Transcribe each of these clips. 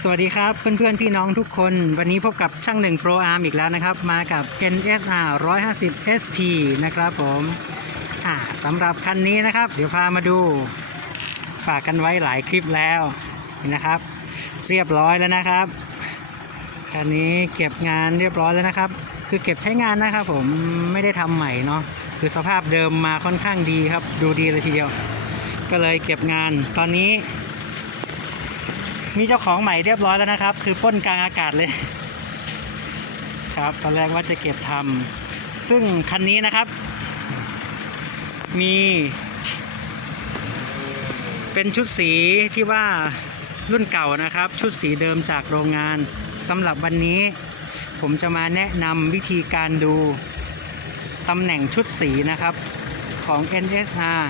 สวัสดีครับเพื่อนๆพี่น้องทุกคน วันนี้พบกับช่างหนึ่ง Pro Arm อีกแล้วนะครับ มากับ NSR 150 SP นะครับผมอ่าสำหรับคันนี้นะครับ เดี๋ยวพามาดู ฝากกันไว้หลายคลิปแล้วนะครับ เรียบร้อยแล้วนะครับคันนี้เก็บงานเรียบร้อยแล้วนะครับ คือเก็บใช้งานนะครับ ผมไม่ได้ทำใหม่เนาะคือสภาพเดิมมาค่อนข้างดีครับ ดูดีเลยทีเดียว ก็เลยเก็บงานตอนนี้ มีเจ้าของใหม่เรียบร้อยแล้วนะครับ คือพ่นกลางอากาศเลย ครับตอนแรกว่าจะเก็บทำซึ่งคันนี้นะครับ มี เป็นชุดสีที่ว่ารุ่นเก่านะครับ ชุดสีเดิมจากโรงงานสำหรับวันนี้ ผมจะมาแนะนำวิธีการดูตำแหน่งชุดสีนะครับของ NSR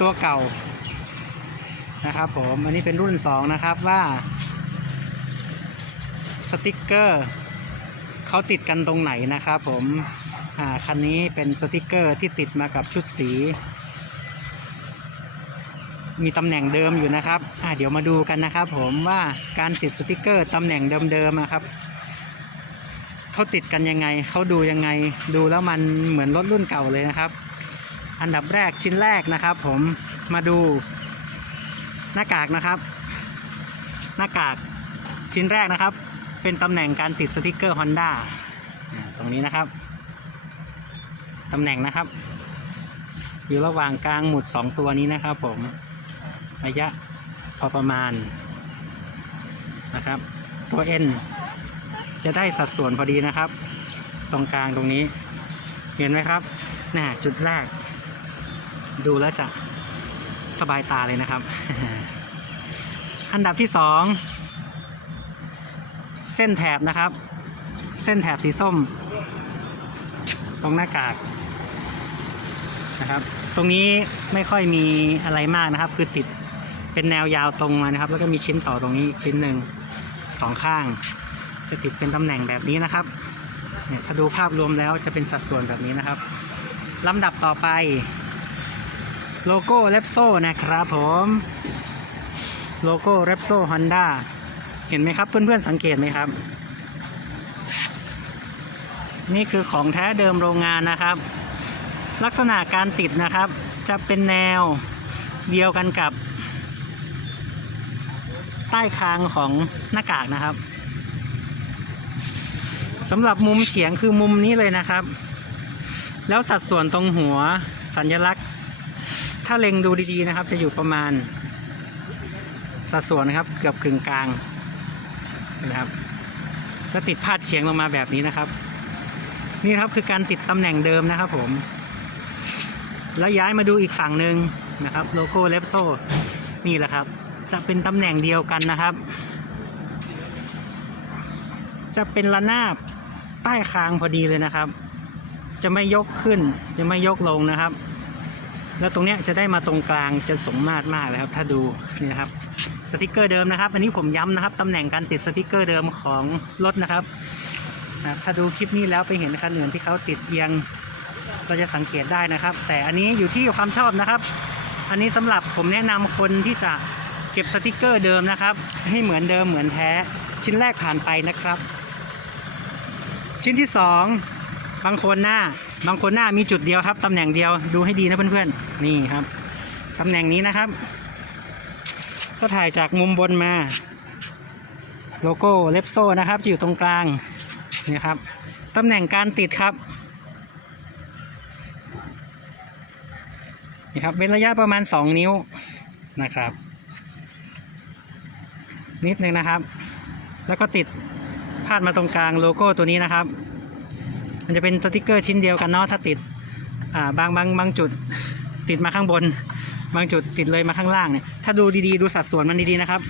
ตัวเก่า นะครับผมอันนี้เป็นรุ่น 2 นะครับว่า สติกเกอร์เขาติดกันตรงไหนนะครับผมคันนี้เป็นสติกเกอร์ที่ติดมากับชุดสี มีตำแหน่งเดิมอยู่นะครับเดี๋ยวมาดูกันนะครับ ผมว่าการติดสติกเกอร์ตำแหน่งเดิมๆนะครับเขาติดกันยังไงเขาดูยังไงดูแล้วมันเหมือนรถรุ่นเก่าเลยนะครับ อันดับแรกชิ้นแรกนะครับ ผมมาดู หน้ากากนะครับ หน้ากากชิ้นแรกนะครับ เป็นตำแหน่งการติดสติกเกอร์ Honda อ่าตรงนี้นะครับตำแหน่งนะครับ อยู่ระหว่างกลางหมุด 2 ตัวนี้นะครับ ผมระยะพอประมาณนะครับ ตัว N จะได้สัดส่วนพอดีนะครับ ตรงกลางตรงนี้ เห็นไหมครับน่ะจุดแรก ดูแล้วจะ สบายตาเลยนะครับ อันดับที่สองเส้นแถบนะครับ เส้นแถบสีส้ม ตรงหน้ากากนะครับ ตรงนี้ไม่ค่อยมีอะไรมากนะครับ คือติดเป็นแนวยาวตรงมานะครับ แล้วก็มีชิ้นต่อตรงนี้ชิ้นหนึ่งสองข้าง จะติดเป็นตำแหน่งแบบนี้นะครับเนี่ยถ้าดูภาพรวมแล้วจะเป็นสัดส่วนแบบนี้นะครับลำดับต่อไป โลโก้เ e ปโซนะครับผมโลโก้เ e ปโซฮอนด้าเห็นไหมครับเพื่อนๆสังเกตไหมครับ นี่คือของแท้เดิมโรงงานนะครับ ลักษณะการติดนะครับ จะเป็นแนวเดียวกันกับ ใต้คางของหน้ากากนะครับสำหรับมุมเฉียงคือมุมนี้เลยนะครับ แล้วสัดส่วนตรงหัวสัญลักษณ์ ถ้าเล็งดูดีๆนะครับ จะอยู่ประมาณ สัดส่วนนะครับ เกือบกึ่งกลางนะครับก็ติดพาดเฉียงลงมาแบบนี้นะครับ นี่ครับคือการติดตำแหน่งเดิมนะครับ ผม แล้วย้ายมาดูอีกฝั่งหนึ่งนะครับ โลโก้เลฟโซนี่แหละครับ จะเป็นตำแหน่งเดียวกันนะครับ จะเป็นระนาบใต้คางพอดีเลยนะครับ จะไม่ยกขึ้น จะไม่ยกลงนะครับ แล้วตรงเนี้ยจะได้มาตรงกลางจะสมมาตรมากเลยครับ ถ้าดูนี่นะครับสติกเกอร์เดิมนะครับ อันนี้ผมย้ำนะครับตำแหน่งการติดสติกเกอร์เดิมของรถนะครับนะถ้าดูคลิปนี้แล้วไปเห็นคันอื่นที่เขาติดเอียงเราจะสังเกตได้นะครับ แต่อันนี้อยู่ที่ความชอบนะครับ อันนี้สำหรับผมแนะนำคนที่จะเก็บสติกเกอร์เดิมนะครับ ให้เหมือนเดิมเหมือนแท้ ชิ้นแรกผ่านไปนะครับ ชิ้นที่สอง บางคนหน้า บางคนหน้ามีจุดเดียวครับตำแหน่งเดียวดูให้ดีนะเพื่อนๆนี่ครับตำแหน่งนี้นะครับ ก็ถ่ายจากมุมบนมา โลโก้เลปโซ่นะครับจะอยู่ตรงกลางนี่ครับตำแหน่งการติดครับนี่ครับเป็นระยะประมาณ 2 นิ้วนะครับ นิดนึงนะครับ แล้วก็ติดพาดมาตรงกลางโลโก้ตัวนี้นะครับ มันจะเป็นสติกเกอร์ชิ้นเดียวกันเนาะถ้าติดอ่าบางบางบางจุดติดมาข้างบน บางจุดติดเลยมาข้างล่างเนี่ยถ้าดูดีๆดูสัดส่วนมันดีๆนะครับ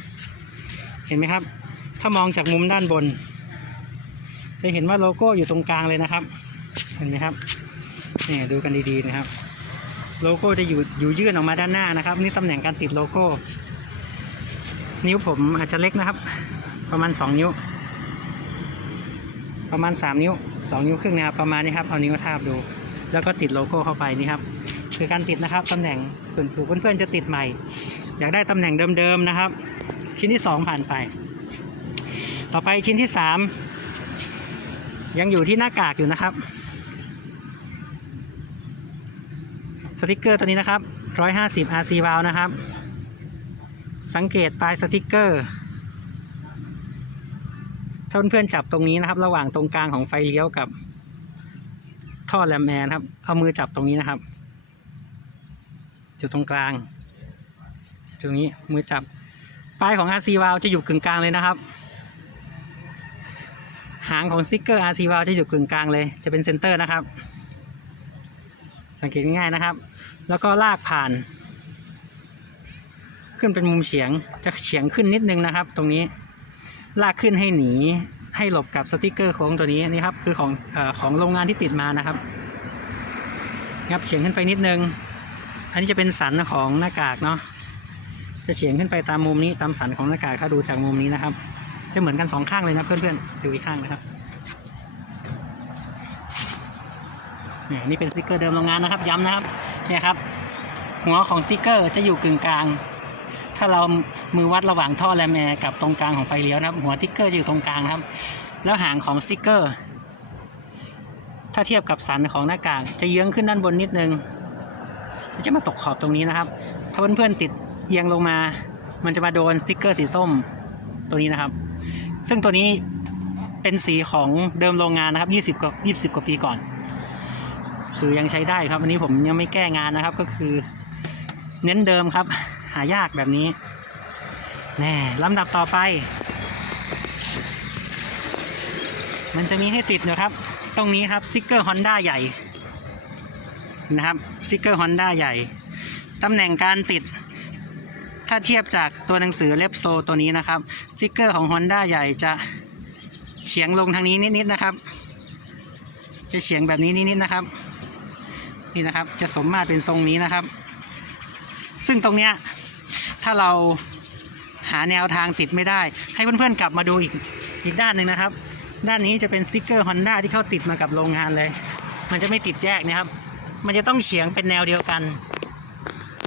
เห็นไหมครับ ถ้ามองจากมุมด้านบนจะเห็นว่าโลโก้อยู่ตรงกลางเลยนะครับ เห็นไหมครับนี่ดูกันดีๆนะครับ โลโก้จะอยู่อยู่ยื่นออกมาด้านหน้านะครับ นี่ตำแหน่งการติดโลโก้ นิ้วผมอาจจะเล็กนะครับ ประมาณ 2 นิ้ว ประมาณ 3 นิ้ว 2นิ้วครึ่งนะครับประมาณนี้ครับเอานิ้วทาบดู แล้วก็ติดโลโก้เข้าไปนี่ครับคือการติดนะครับตำแหน่งเพื่อนๆเพื่อนจะติดใหม่ อยากได้ตำแหน่งเดิมๆนะครับ ชิ้นที่สองผ่านไป ต่อไปชิ้นที่สามยังอยู่ที่หน้ากากอยู่นะครับสติกเกอร์ตัวนี้นะครับ 150 RC v a l นะครับ สังเกตปลายสติกเกอร์ ถ้าเพื่อนๆจับตรงนี้นะครับ ระหว่างตรงกลางของไฟเลี้ยวกับ ท่อแลมแอร์นครับ เอามือจับตรงนี้นะครับ จุดตรงกลาง ตรงนี้มือจับปลายของ RC v a l จะอยู่กึ่งกลางเลยนะครับ หางของสติกเกอร์ RC v a l จะอยู่กึ่งกลางเลย จะเป็นเซนเตอร์นะครับ สังเกตง่ายๆนะครับ แล้วก็ลากผ่าน ขึ้นเป็นมุมเฉียงจะเฉียงขึ้นนิดนึงนะครับ ตรงนี้ ลากขึ้นให้หนีให้หลบกับสติกเกอร์โค้งตัวนี้นี่ครับคือของอของโรงงานที่ติดมานะครับครับเฉียงขึ้นไปนิดนึง อันนี้จะเป็นสันของหน้ากากเนาะจะเฉียงขึ้นไปตามมุมนี้ตามสันของหน้ากากถ้าดูจากมุมนี้นะครับ จะเหมือนกันสองข้างเลยนะเพื่อนๆดูอีกข้างนะครับนี่เป็นสติกเกอร์เดิมโรงงานนะครับ ย้ำนะครับเนี่ยครับ หัวของสติกเกอร์จะอยู่กึ่งกลาง ถ้าเรามือวัดระหว่างท่อแลมแอร์กับตรงกลางของไฟเลี้ยวนะครับ หัวติ๊กเกอร์อยู่ตรงกลางครับ แล้วหางของสติ๊กเกอร์ ถ้าเทียบกับสันของหน้ากากจะเยื้องขึ้นด้านบนนิดนึงจะมาตกขอบตรงนี้นะครับ ถ้าเพื่อนๆติดเอียงลงมา มันจะมาโดนสติ๊กเกอร์สีส้มตัวนี้นะครับ ซึ่งตัวนี้เป็นสีของเดิมโรงงานนะครับ 20กว่า20 กว่าปีก่อน คือยังใช้ได้ครับ อันนี้ผมยังไม่แก้งานนะครับ ก็คือ เน้นเดิมครับ หายากแบบนี้แน่ลำดับต่อไป มันจะมีให้ติดนะครับ ตรงนี้ครับสติกเกอร์ Honda ใหญ่นะครับสติกเกอร์ Honda ใหญ่ตำแหน่งการติด ถ้าเทียบจากตัวหนังสือเล็บโซตัวนี้นะครับสติกเกอร์ของ Honda ใหญ่จะเฉียงลงทางนี้นิดๆนะครับ จะเฉียงแบบนี้นิดๆนะครับนี่นะครับจะสมมาตรเป็นทรงนี้นะครับ ซึ่งตรงเนี้ย ถ้าเราหาแนวทางติดไม่ได้ ให้เพื่อนๆกลับมาดูอีกอีกด้านหนึ่งนะครับ ด้านนี้จะเป็นสติกเกอร์ Honda ที่เขาติดมากับโรงงานเลย มันจะไม่ติดแยกนะครับ มันจะต้องเฉียงเป็นแนวเดียวกัน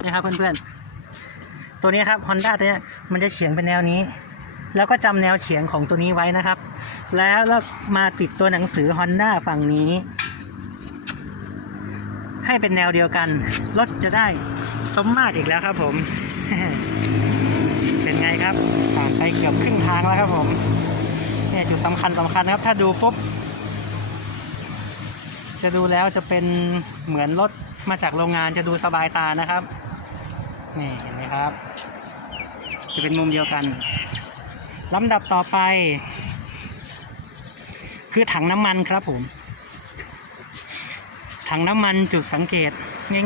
นะครับเพื่อนๆ ตัวนี้ครับ Honda ตัวเนี้ยมันจะเฉียงเป็นแนวนี้ แล้วก็จำแนวเฉียงของตัวนี้ไว้นะครับ แล้วแล้วมาติดตัวหนังสือ Honda ฝั่งนี้ให้เป็นแนวเดียวกัน รถจะได้สมมาตรอีกแล้วครับผม ครับผ่านไปเกือบครึ่งทางแล้วครับผมเนี่ยจุดสำคัญสำคัญครับ ถ้าดูปุ๊บ จะดูแล้วจะเป็นเหมือนรถมาจากโรงงานจะดูสบายตานะครับ นี่เห็นไหมครับ จะเป็นมุมเดียวกันลำดับต่อไป คือถังน้ำมันครับผม ถังน้ำมันจุดสังเกต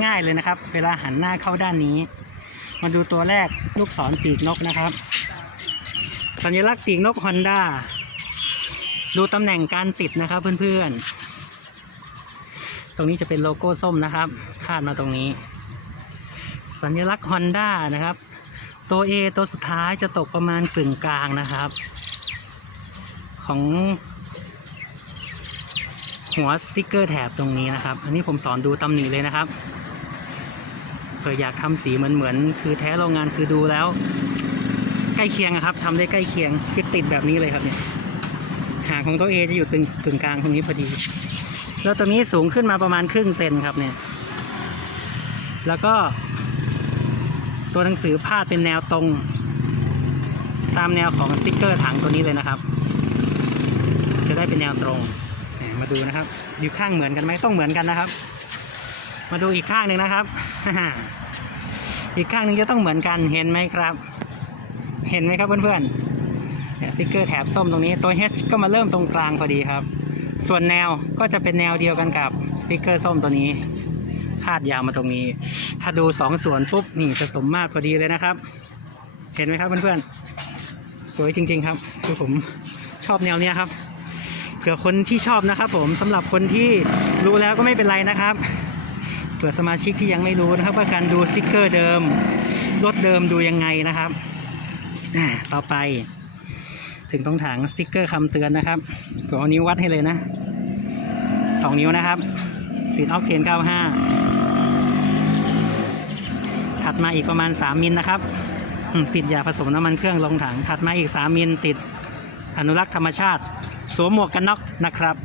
ง่าย ๆ เลยนะครับ เวลาหันหน้าเข้าด้านนี้ มาดูตัวแรกลูกศรปีกนกนะครับ สัญลักษณ์ปีกนก Honda ดูตำแหน่งการติดนะครับเพื่อนๆ ตรงนี้จะเป็นโลโก้ส้มนะครับพาดมาตรงนี้ สัญลักษณ์ Honda นะครับ ตัว A ตัวสุดท้ายจะตกประมาณกึ่งกลางนะครับ ของหัวสติกเกอร์แถบตรงนี้นะครับ อันนี้ผมสอนดูตำหนิเลยนะครับ เผื่ออยากทำสีเหมือนเหมือนๆคือแท้โรงงานคือดูแล้ว ใกล้เคียงครับทำได้ใกล้เคียงคือติดแบบนี้เลยครับเนี่ยหางของตัว A จะอยู่กึ่งกึ่งกลางตรงนี้พอดี แล้วตรงนี้สูงขึ้นมาประมาณครึ่งเซนครับเนี่ย แล้วก็ตัวหนังสือพาดเป็นแนวตรง ตามแนวของสติกเกอร์ถังตัวนี้เลยนะครับ จะได้เป็นแนวตรง มาดูนะครับ อยู่ข้างเหมือนกันไหมต้องเหมือนกันนะครับ มาดูอีกข้างหนึ่งนะครับ อีกข้างหนึ่งจะต้องเหมือนกันเห็นไหมครับ เห็นไหมครับเพื่อนๆเนี่ยสติกเกอร์แถบส้มตรงนี้ตัว H ก็มาเริ่มตรงกลางพอดีครับ ส่วนแนวก็จะเป็นแนวเดียวกันกับสติกเกอร์ส้มตัวนี้พาดยาวมาตรงนี้ ถ้าดูสองส่วนปุ๊บนี่จะสมมาตรพอดีเลยนะครับ เห็นไหมครับเพื่อนๆสวยจริง ๆ ครับคือผมชอบแนวเนี้ยครับเผื่อคนที่ชอบนะครับผมสำหรับคนที่รู้แล้วก็ไม่เป็นไรนะครับ เผื่อสมาชิกที่ยังไม่รู้นะครับว่าการดูสติกเกอร์เดิมรถเดิมดูยังไงนะครับต่อไป ถึงตรงถังสติกเกอร์คำเตือนนะครับผมเอานิ้ววัดให้เลยนะสองนิ้วนะครับ ติดออกเทน 95 ถัดมาอีกประมาณ 3 มิลนะครับ ติดยาผสมน้ำมันเครื่องลงถัง ถัดมาอีก 3 มิลติดอนุรักษ์ธรรมชาติ สวมหมวกกันน็อกนะครับ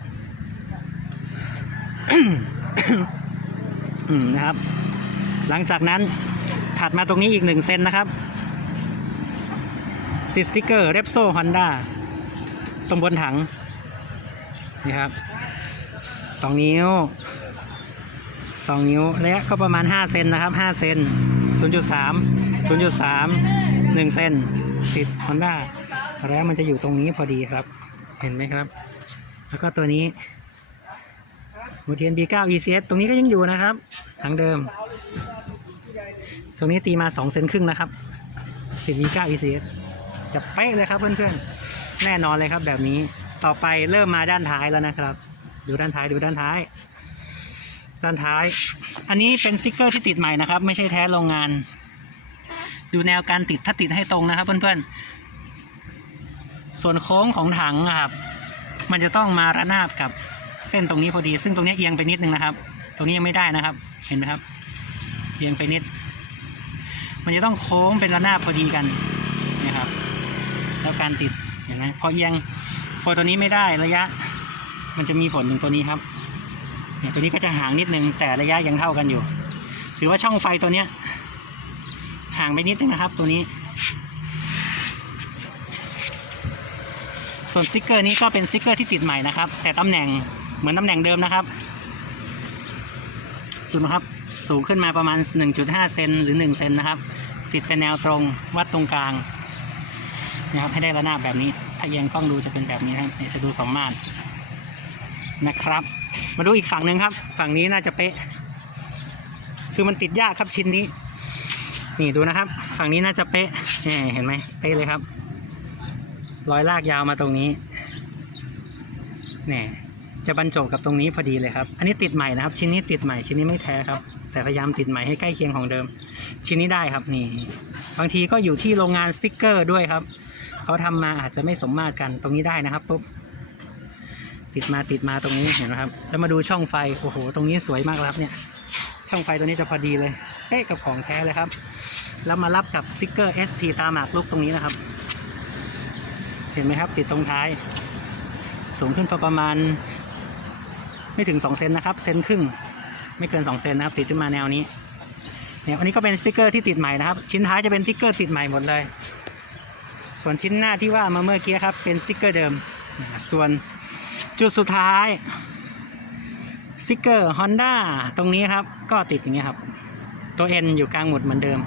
นะครับ หลังจากนั้นถัดมาตรงนี้อีก 1 เซนนะครับ ติดสติกเกอร์เรปโซฮอนด้าตรงบนถังนี่ครับ 2 นิ้ว 2 นิ้วระยะก็ประมาณ 5 เซนนะครับ 5 เซน0.3 0.3 1 เซนติด Honda แล้วมันจะอยู่ตรงนี้พอดีครับ เห็นไหมครับ แล้วก็ตัวนี้ มูเทียน B9 ECS ตรงนี้ก็ยังอยู่นะครับถังเดิม ตรงนี้ตีมา 2 เซนครึ่งนะครับติด B9 ECS จะเป๊ะเลยครับเพื่อนๆ แน่นอนเลยครับแบบนี้ต่อไปเริ่มมาด้านท้ายแล้วนะครับ ดูด้านท้ายดูด้านท้าย ด้านท้าย อันนี้เป็นสติกเกอร์ที่ติดใหม่นะครับ ไม่ใช่แท้โรงงาน ดูแนวการติดถ้าติดให้ตรงนะครับเพื่อนๆ ส่วนโค้งของถังอะครับ มันจะต้องมาระนาบกับ เส้นตรงนี้พอดี ซึ่งตรงนี้เอียงไปนิดนึงนะครับ ตรงนี้ยังไม่ได้นะครับ เห็นไหมครับ เอียงไปนิด มันจะต้องโค้งเป็นระนาบพอดีกันนะครับ แล้วการติดเห็นไหมพอเอียงพอตัวนี้ไม่ได้ระยะ มันจะมีผลถึงตัวนี้ครับเนี่ยตัวนี้ก็จะห่างนิดนึงแต่ระยะยังเท่ากันอยู่ ถือว่าช่องไฟตัวเนี้ยห่างไปนิดนึงนะครับ ตัวนี้ ส่วนสติกเกอร์นี้ก็เป็นสติกเกอร์ที่ติดใหม่นะครับ แต่ตำแหน่ง เหมือนตำแหน่งเดิมนะครับดูนะครับสูงขึ้นมาประมาณ 1.5 เซนหรือ 1 เซนนะครับ ติดเป็นแนวตรงวัดตรงกลางนะครับให้ได้ระนาบแบบนี้ ถ้าแยงกล้องดูจะเป็นแบบนี้ครับจะดูสองมาตรนะครับ มาดูอีกฝั่งหนึ่งครับ ฝั่งนี้น่าจะเป๊ะ คือมันติดยากครับชิ้นนี้ นี่ดูนะครับ ฝั่งนี้น่าจะเป๊ะนี่เห็นไหมเป๊ะเลยครับรอยลากยาวมาตรงนี้ นี่ จะบรรจบกับตรงนี้พอดีเลยครับ อันนี้ติดใหม่นะครับ ชิ้นนี้ติดใหม่ชิ้นนี้ไม่แท้ครับ แต่พยายามติดใหม่ให้ใกล้เคียงของเดิม ชิ้นนี้ได้ครับนี่บางทีก็อยู่ที่โรงงานสติกเกอร์ด้วยครับเขาทำมาอาจจะไม่สมมาตรกันตรงนี้ได้นะครับปุ๊บติดมาติดมาตรงนี้เห็นไหมครับแล้วมาดูช่องไฟโอ้โห ตรงนี้สวยมากครับเนี่ย ช่องไฟตัวนี้จะพอดีเลยเอ๊ะกับของแท้เลยครับ แล้วมารับกับสติกเกอร์ SP ตาหมากลุกตรงนี้นะครับ เห็นไหมครับ ติดตรงท้าย สูงขึ้นประมาณ ไม่ถึง2เซนนะครับเซนครึ่งไม่เกิน2เซนนะครับติดขึ้นมาแนวนี้เนี่ยอันนี้ก็เป็นสติกเกอร์ที่ติดใหม่นะครับ ชิ้นท้ายจะเป็นสติกเกอร์ติดใหม่หมดเลย ส่วนชิ้นหน้าที่ว่ามาเมื่อกี้ครับเป็นสติกเกอร์เดิม ส่วนจุดสุดท้ายสติกเกอร์ Honda ตรงนี้ครับ ก็ติดอย่างเงี้ยครับ ตัว N อยู่กลางหมุดเหมือนเดิม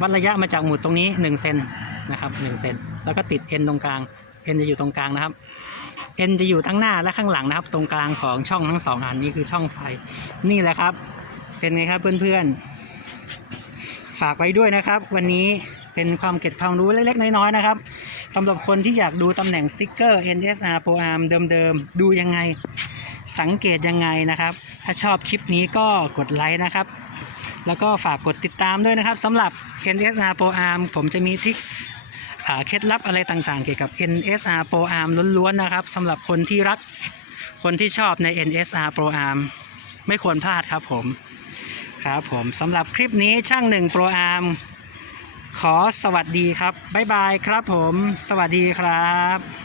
วัดระยะมาจากหมุดตรงนี้1เซนนะครับ1เซนแล้วก็ติด N ตรงกลาง N จะอยู่ตรงกลางนะครับ N จะอยู่ทั้งหน้าและข้างหลังนะครับ ตรงกลางของช่องทั้งสองอันนี้คือช่องไฟ นี่แหละครับ เป็นไงครับเพื่อนๆ ฝากไว้ด้วยนะครับ วันนี้เป็นความเก็บความรู้เล็กๆ น้อยๆนะครับสำหรับคนที่อยากดูตำแหน่งสติ๊กเกอร์ NSR Pro Arm เดิมๆ ดูยังไงสังเกตยังไงนะครับ ถ้าชอบคลิปนี้ก็กดไลค์นะครับ แล้วก็ฝากกดติดตามด้วยนะครับสำหรับ NSR Pro Arm ผมจะมีทริค เคล็ดลับอะไรต่างๆ เกี่ยวกับ NSR Pro Arm ล้วนๆนะครับสำหรับคนที่รักคนที่ชอบใน NSR Pro Arm ไม่ควรพลาดครับผมครับผมสำหรับคลิปนี้ช่างหนึ่ง Pro Arm ขอสวัสดีครับ บ๊ายบายครับผม สวัสดีครับ